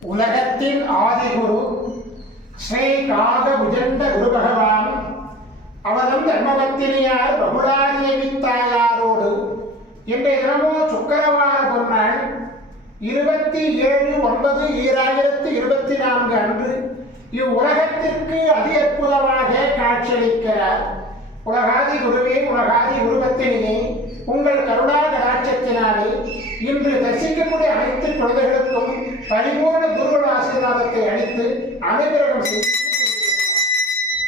உலகத்தின் ஆதிகுரு ஸ்ரீ காக புஜண்ட குரு பகவான் அவரும் தர்மபத்தினியார் பகுடாதேவித்தாயாரோடு இன்றைய தினமோ சுக்கரவார பொன்னாள் 27/9/2024 அன்று இவ்வுலகத்திற்கு அதி அற்புதமாக காட்சியளிக்கிறார். உலகாதி குருவே, உலகாதி குருபத்தினியே, உங்கள் கருணா கடாட்சத்தினாலே இன்று தரிசிக்கக்கூடிய அனைத்து குழந்தைகளுக்கும் பரிபூர்ண குருவ ஆசீர்வாதத்தை அளித்து அனுகிரகம் செய்து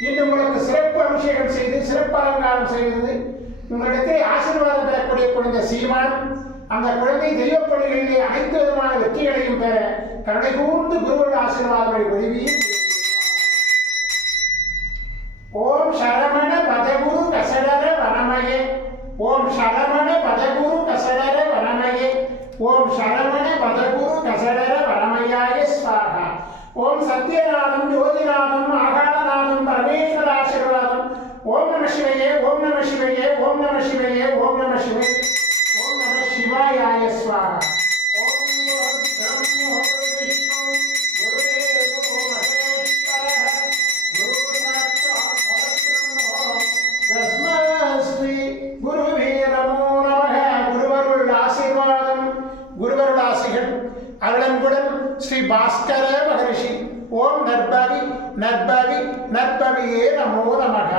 இன்று உங்களுக்கு சிறப்பு அபிஷேகம் செய்து சிறப்பு அலங்காரம் செய்து உங்களிடத்தில் ஆசீர்வாதம் பெறக்கூடிய குழந்தை சீமான், அந்த குழந்தை தெய்வப்பணிகளிலே அனைத்து விதமான வெற்றிகளையும் பெற கருணை கூர்ந்து குருவோட ஆசீர்வாதங்களை ஒழுவி ஓம் சரவண பதகுரு கசடர வனமயே, ஓம் சரவண பதகுரு கசடர வனமயே, ஓம் சரவண பதகுரு கசடர வனமயாய ஸ்வாஹா. ஓம் சத்யநாதம் ஜோதிநாதம் ஆகாரநாதம் பரமேஸ்வர ஆசீர்வாதம். ஓம் நம சிவையே, ஓம் நம சிவையே, ஓம் நம சிவையே, ஓம் நம சிவையே, ஓம் நம சிவாயாய ஸ்வாஹா. குருவருளாசிகள் அருளன்புடன் ஸ்ரீ பாஸ்கர மகரிஷி. ஓம் நற்பவி நற்பவி நற்பவியே நமோ நமக.